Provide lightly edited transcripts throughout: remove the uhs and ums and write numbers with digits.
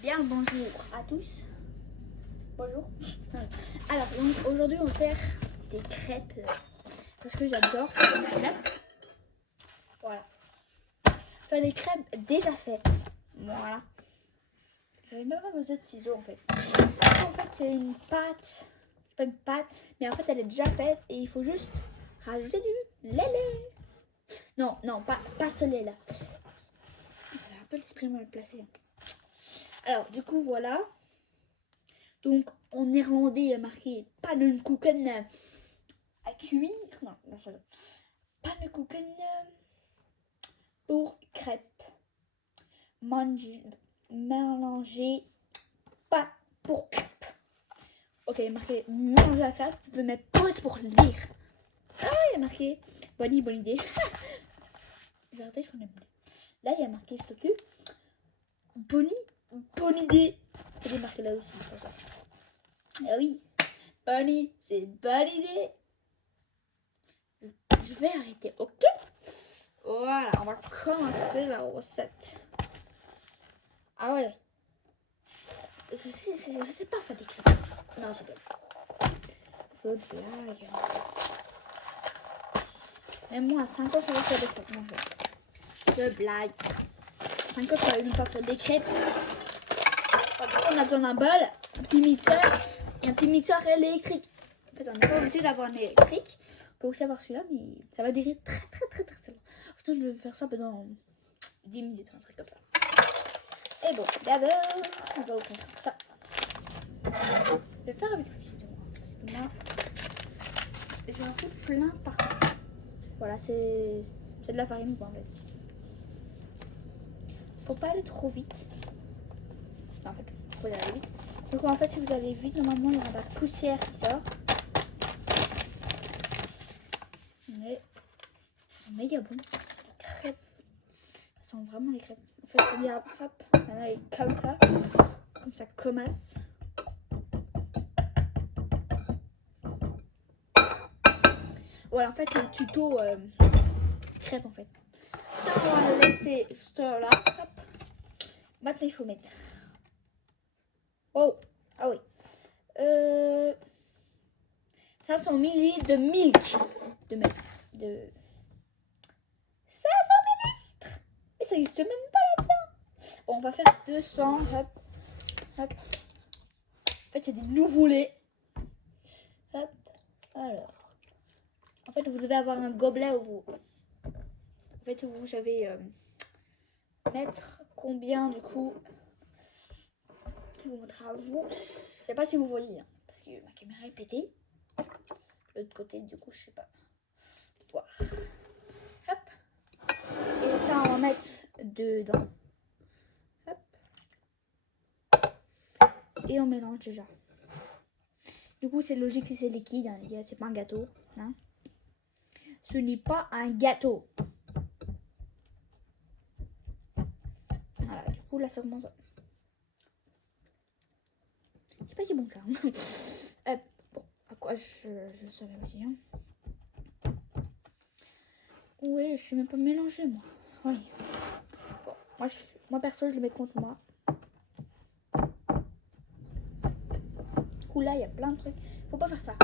Bien le bonjour à tous. Bonjour. Alors donc aujourd'hui on va faire des crêpes parce que j'adore faire des crêpes. Voilà. Faire des crêpes déjà faites. Voilà. J'avais même pas besoin de ciseaux en fait. En fait c'est une pâte. C'est pas une pâte, mais en fait elle est déjà faite et il faut juste rajouter du lait. Non, pas ce lait là. Ça a un peu l'esprit mal placé. Alors du coup voilà. Donc en néerlandais il y a marqué pannenkoeken à cuire. Non, pannenkoeken pour crêpes. Mélanger pas pour crêpes. Ok, il y a marqué mélanger à crêpes. Vous pouvez mettre pause pour lire. Ah, il y a marqué bonne idée. J'ai raté, je connais plus. Là, il y a marqué statut. Bonne idée. Il est marqué là aussi, pour ça. Ah oui, Bonnie, c'est bonne idée. Je vais arrêter, ok? Voilà, on va commencer la recette. Ah ouais. Je sais pas faire des crêpes. Non, je blague. Je blague. Même moi, à 5 ans, ça va faire des crêpes. Non, je blague. 5 ans, ça va même pas faire des crêpes. On a besoin d'un bol, un petit mixeur et un petit mixeur électrique. En fait, on n'est pas obligé d'avoir un électrique. On peut aussi avoir celui-là, mais ça va durer très long. Surtout, je vais faire ça pendant 10 minutes, un truc comme ça. Et bon, d'abord, on va ouvrir ça. Je vais faire avec le ciseau, parce que moi, je vais en foutre plein partout. Voilà, c'est de la farine, quoi, en fait. Faut pas aller trop vite. Non, en fait, faut aller vite. Donc, en fait, si vous allez vite, normalement, il y aura de la poussière qui sort. Mais ils sont méga bons. Les crêpes, ça sent vraiment les crêpes. En fait, regarde, hop, maintenant, il est comme ça commence. Voilà, en fait, c'est le tuto crêpe en fait. Ça, on va le laisser juste là. Hop. Maintenant, il faut mettre. Oh, ah oui. 500 ml de milk. De 500 ml. Et ça n'existe même pas là-dedans. Bon, on va faire 200. Hop, hop. En fait, c'est des nouveaux laits. Hop. Alors. En fait, vous devez avoir un gobelet où vous. En fait, vous savez mettre combien du coup. Je vous montre à vous. Je sais pas si vous voyez, hein, parce que ma caméra est pétée. L'autre côté, du coup, je sais pas. Voilà. Hop. Et ça, on va mettre dedans. Hop. Et on mélange déjà. Du coup, c'est logique si c'est liquide, hein, les gars. C'est pas un gâteau. Hein. Ce n'est pas un gâteau. Voilà, du coup, là, ça commence à. C'est pas si bon ça. Bon, à quoi je savais aussi. Hein. Oui, je suis même pas mélangée, moi. Oui. Bon, moi, perso, je le mets contre moi. Du coup, là, il y a plein de trucs. Faut pas faire ça.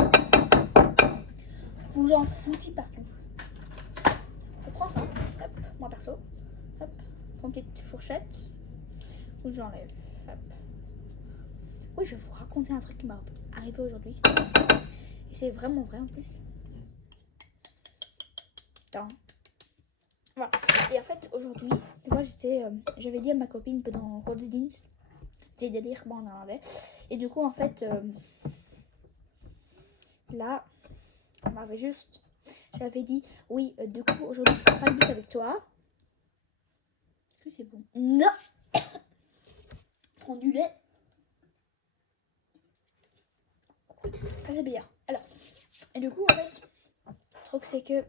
Vous en foutez partout. Je prends ça. Hop, moi, perso. Hop, prends une petite fourchette. Ou j'enlève. Hop. Oui, je vais vous raconter un truc qui m'est arrivé aujourd'hui. Et c'est vraiment vrai en plus. Attends. Voilà. Et en fait, aujourd'hui, tu vois, j'avais dit à ma copine pendant Godsdienst, c'est délire en néerlandais. Et du coup, en fait, là, on m'avait juste. J'avais dit, oui, du coup, aujourd'hui, je prends pas le bus avec toi. Est-ce que c'est bon? Non! Prends du lait. Ça, c'est bien. Alors, et du coup, en fait, le truc, c'est que.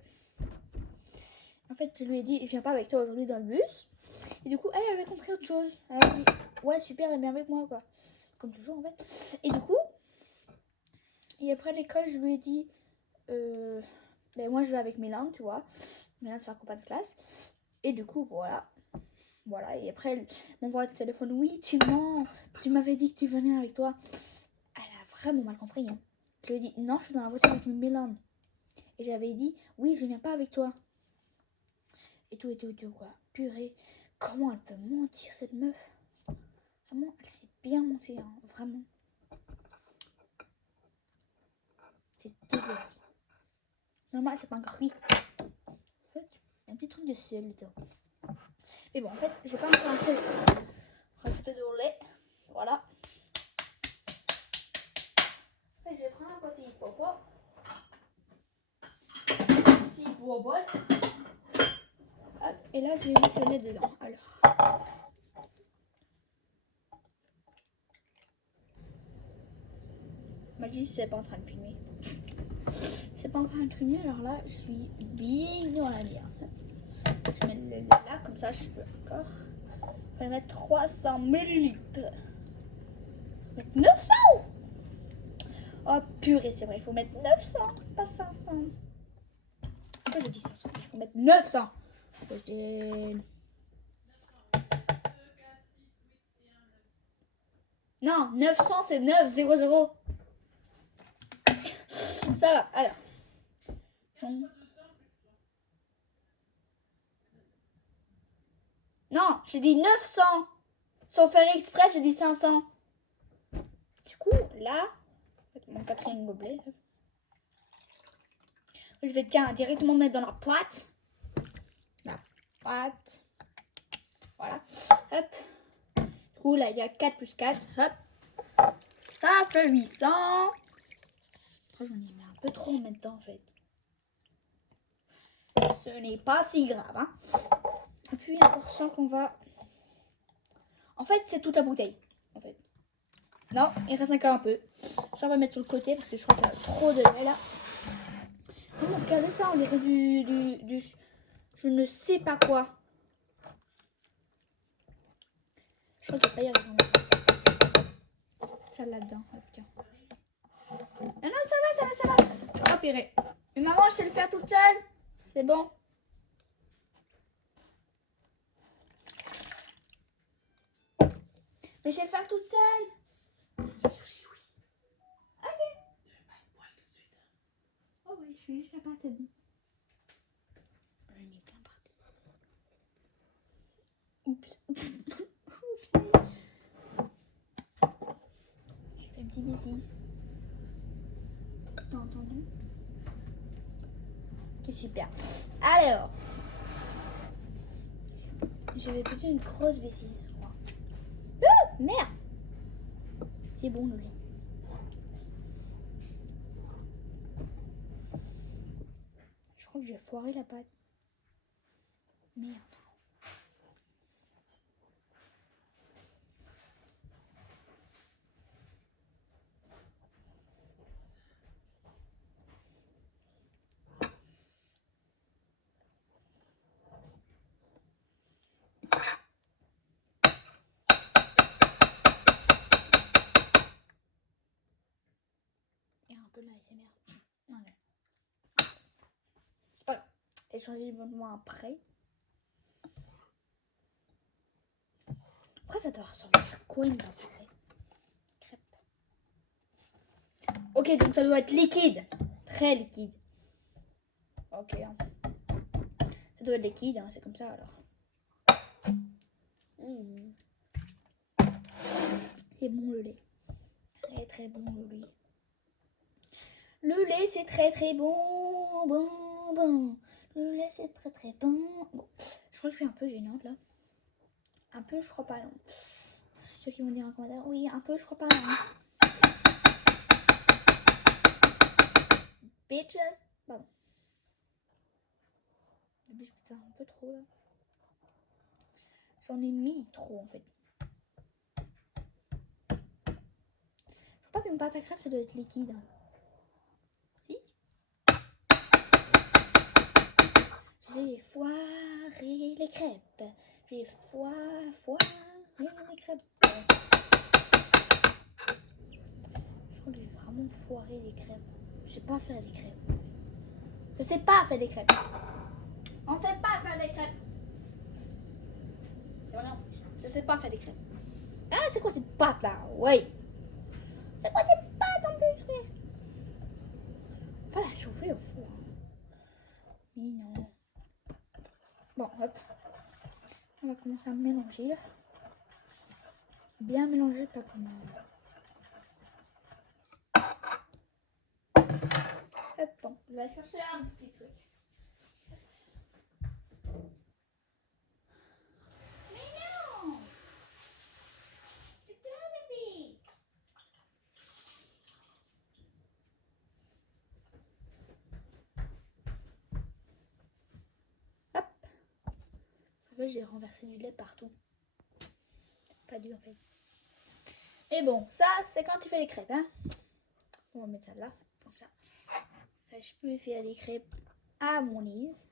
En fait, je lui ai dit, je viens pas avec toi aujourd'hui dans le bus. Et du coup, elle avait compris autre chose. Elle a dit, ouais, super, elle vient avec moi, quoi. Comme toujours, en fait. Et du coup, et après l'école, je lui ai dit, ben moi, je vais avec Mélane, tu vois. Mélane, c'est un copain de classe. Et du coup, voilà. Voilà, et après, elle m'envoie le téléphone. Oui, tu mens. Tu m'avais dit que tu venais avec toi. Elle a vraiment mal compris. Hein. Je lui ai dit, non, je suis dans la voiture avec Mélane. Et j'avais dit, oui, je viens pas avec toi. Et tout, quoi. Purée, comment elle peut mentir, cette meuf? Vraiment, elle sait bien mentir, hein. Vraiment. C'est dégueulasse. Normal, c'est pas un fruit. En fait, il y a un petit truc de sel dedans. Mais bon, en fait, j'ai pas encore assez rajouter de lait. Voilà. Et je vais prendre un petit popo. Un petit bol. Hop, et là, je vais mettre le lait dedans. Alors. Magie, c'est pas en train de filmer. C'est pas en train de filmer, alors là, je suis bien dans la merde. Je mets le lait là, comme ça, je peux encore. Je vais mettre 300 millilitres. Mettre 900. Oh purée, c'est vrai, il faut mettre 900, pas 500. Pourquoi j'ai dit 500? Il faut mettre 900. Non, 900 c'est 900. C'est pas grave, alors. Non, j'ai dit 900. Sans faire exprès, j'ai dit 500. Du coup, là, mon quatrième gobelet. Je vais directement mettre dans la pâte. La pâte. Voilà. Hop. Du coup, là, il y a 4 plus 4. Hop. Ça fait 800. Après, j'en ai mis un peu trop en même temps, en fait. Ce n'est pas si grave, hein. Et puis, encore ça qu'on va... En fait, c'est toute la bouteille, en fait. Non, il reste encore un peu. Ça, on va mettre sur le côté parce que je crois qu'il y a trop de lait, là. Oh, regardez ça, on dirait du... Je ne sais pas quoi. Je crois qu'il n'y a pas y arriver. Ça là-dedans. Oh, tiens. Non, non, ça va. Oh, purée. Mais maman, je sais le faire toute seule. C'est bon. Mais je sais le faire toute seule. Je vais chercher Louis. Ok. Je fais pas une poêle tout de suite. Hein. Oh oui, je suis juste la pâte. J'en ai mis plein partout. Oups. Oupsie. J'ai fait une petite bêtise. T'as entendu? Ok, super. Alors. J'avais plutôt une grosse bêtise, je crois. Ah, merde. C'est bon le lait. Je crois que j'ai foiré la pâte. Merde. Et un peu de l'ASMR. Non, non. C'est pas grave. J'ai changé le moment après. Après, ça doit ressembler à quoi une tasse de crêpe? Ok, donc ça doit être liquide. Très liquide. Ok. Hein. Ça doit être liquide, hein, c'est comme ça alors. Mmh. C'est bon le lait. Très très bon le lait. Le lait c'est très très bon. Bon. Le lait c'est très très bon. Bon. Je crois que je suis un peu gênante là. Un peu, je crois pas non. Ceux qui vont dire en commentaire, oui, un peu, je crois pas non. Bitches. Pardon. Je mets ça un peu trop là. J'en ai mis trop en fait. Je crois pas qu'une pâte à crêpes ça doit être liquide. Hein. Si. J'ai foiré les crêpes. J'ai foiré les crêpes. Je crois que j'ai vraiment foiré les crêpes. Je sais pas faire les crêpes. Je sais pas faire des crêpes. On sait pas faire des crêpes. C'est vrai en plus. Je sais pas faire des crêpes. Ah, c'est quoi cette pâte là? Ouais. C'est quoi cette pâte en plus? Ouais. Faut la chauffer au four. Mignon. Bon, hop. On va commencer à mélanger là. Bien mélanger, pas comme. Hop, bon, je vais chercher un petit truc. Mignon! Bébé! Hop! En fait, j'ai renversé du lait partout. Pas dû en fait. Et bon, ça, c'est quand tu fais les crêpes, hein. On va mettre ça là, comme ça. Ça, je peux faire les crêpes à mon aise.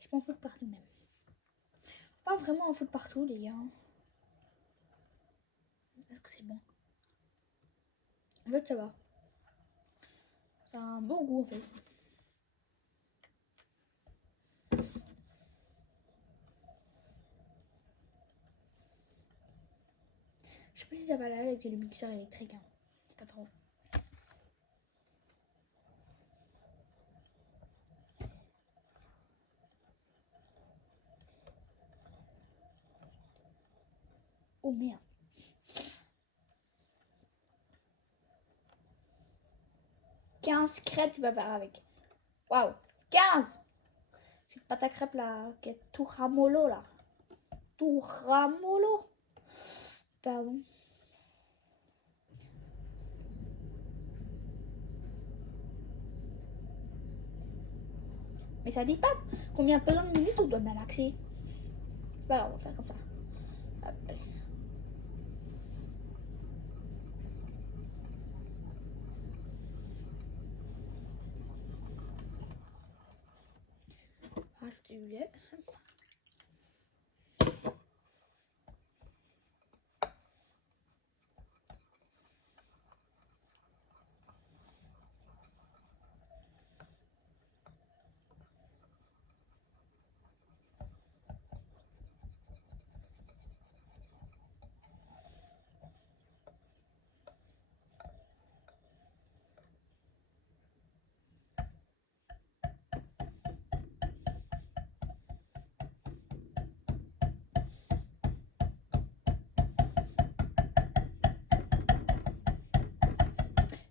Je peux en foutre partout même. Pas vraiment en foutre partout, les gars. Est-ce que c'est bon? En fait, ça va. Ça a un bon goût, en fait. Je sais pas si ça va aller avec le mixeur électrique, hein. Pas trop. Oh merde. « 15 crêpes tu vas faire avec. Waouh, 15. Cette pâte à crêpes là, qui est tout ramolo là. Tout ramolo. Pardon. Mais ça dit pas combien de minutes on doit malaxer. C'est pas grave, on va faire comme ça. Hop, allez. Rajouter du lait.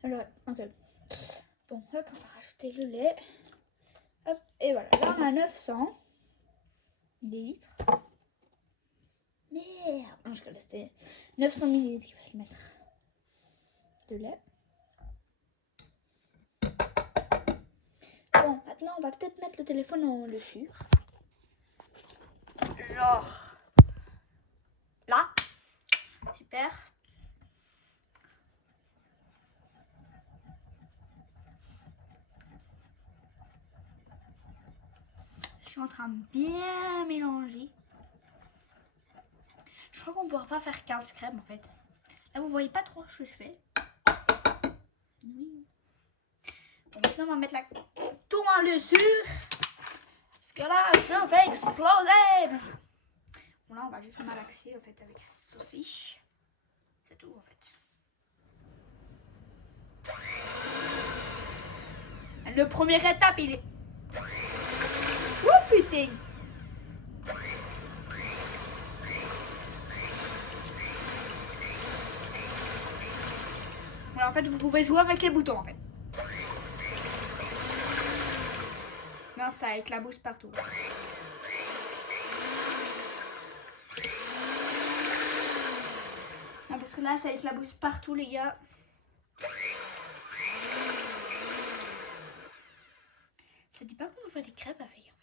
Alors, ok. Bon, hop, on va rajouter le lait. Hop, et voilà. Là, on a 900 millilitres. Merde. Non, je crois c'était 900 millilitres qu'il fallait mettre de lait. Bon, maintenant, on va peut-être mettre le téléphone en dessus. Genre là. Super. Je suis en train de bien mélanger. Je crois qu'on ne pourra pas faire 15 crèmes en fait. Là, vous voyez pas trop ce que je fais. Oui. Bon, maintenant, on va mettre la tout en dessus. Parce que là, je vais exploser. Bon, là, on va juste malaxer en fait avec saucisse. C'est tout en fait. Le premier étape, il est... Oh putain! Alors, en fait, vous pouvez jouer avec les boutons en fait. Non, ça éclabousse partout. Non, parce que là, ça éclabousse partout, les gars. Ça dit pas qu'on fait des crêpes avec en fait.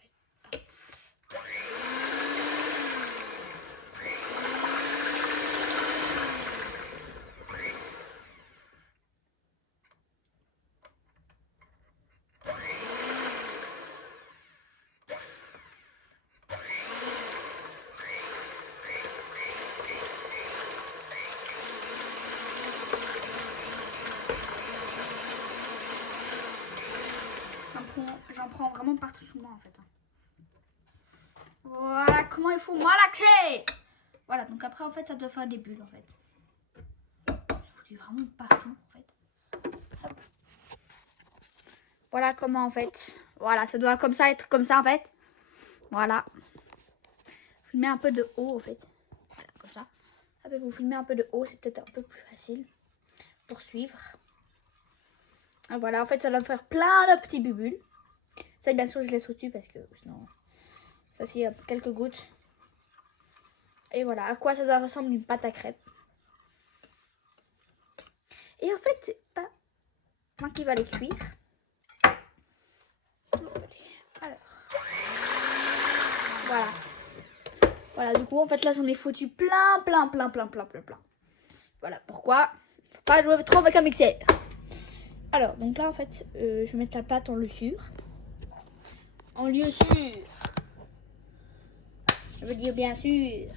J'en prends vraiment partout sous moi en fait. Voilà comment il faut malaxer. Voilà, donc après en fait ça doit faire des bulles en fait. J'ai foutu vraiment partout en fait. Hop. Voilà comment en fait. Voilà, ça doit comme ça être comme ça en fait. Voilà. Vous filmez un peu de haut en fait. Voilà, comme ça. Après vous filmez un peu de haut, c'est peut-être un peu plus facile pour suivre. Et voilà, en fait ça doit faire plein de petits bulles. Ça bien sûr je laisse au-dessus parce que sinon... Ça c'est quelques gouttes. Et voilà, à quoi ça doit ressembler une pâte à crêpes. Et en fait, c'est pas moi qui va les cuire. Alors, voilà. Voilà, du coup, en fait, là, j'en ai foutu plein. Voilà, pourquoi? Faut pas jouer trop avec un mixeur. Alors, donc là, en fait, je vais mettre la pâte en lieu sûr. En lieu sûr. Je veux dire, bien sûr.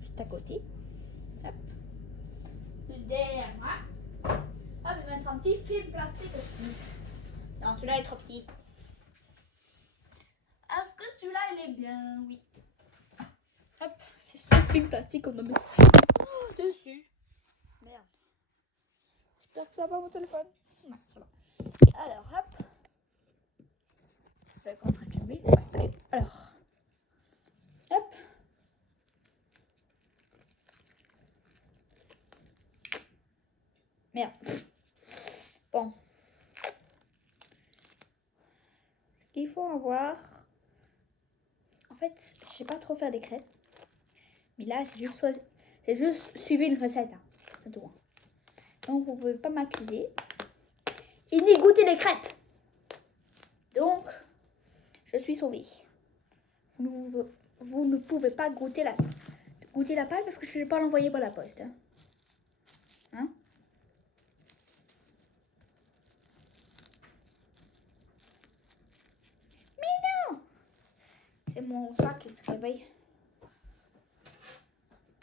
Juste à côté. Hop. Derrière moi. Hop, je vais mettre un petit film plastique dessus. Non, celui-là est trop petit. Est-ce que celui-là, il est bien? Oui. Hop, c'est ce film plastique qu'on doit mettre dessus. Merde. J'espère que ça va pas mon téléphone. Non, ça va. Alors, hop. Je vais en train de filmer. Ok, alors. Hop. Merde. Bon. Il faut avoir... En fait, je sais pas trop faire des crêpes. Mais là, j'ai juste suivi une recette. Hein. C'est tout. Donc, vous ne pouvez pas m'accuser. Et ni goûter les crêpes. Donc, je suis sauvée. Vous ne pouvez pas goûter la pâte parce que je ne vais pas l'envoyer par la poste. Hein? Mais non! C'est mon chat qui se réveille.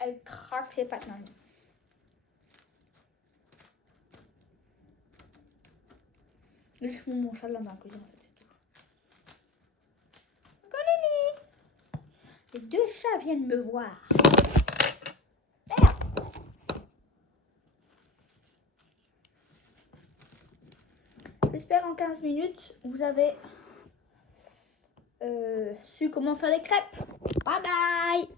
Elle craque ses pattes maintenant. Je suis mon chat là dans la cuisine en fait. Les deux chats viennent me voir. Merde. J'espère en 15 minutes, vous avez su comment faire les crêpes. Bye bye.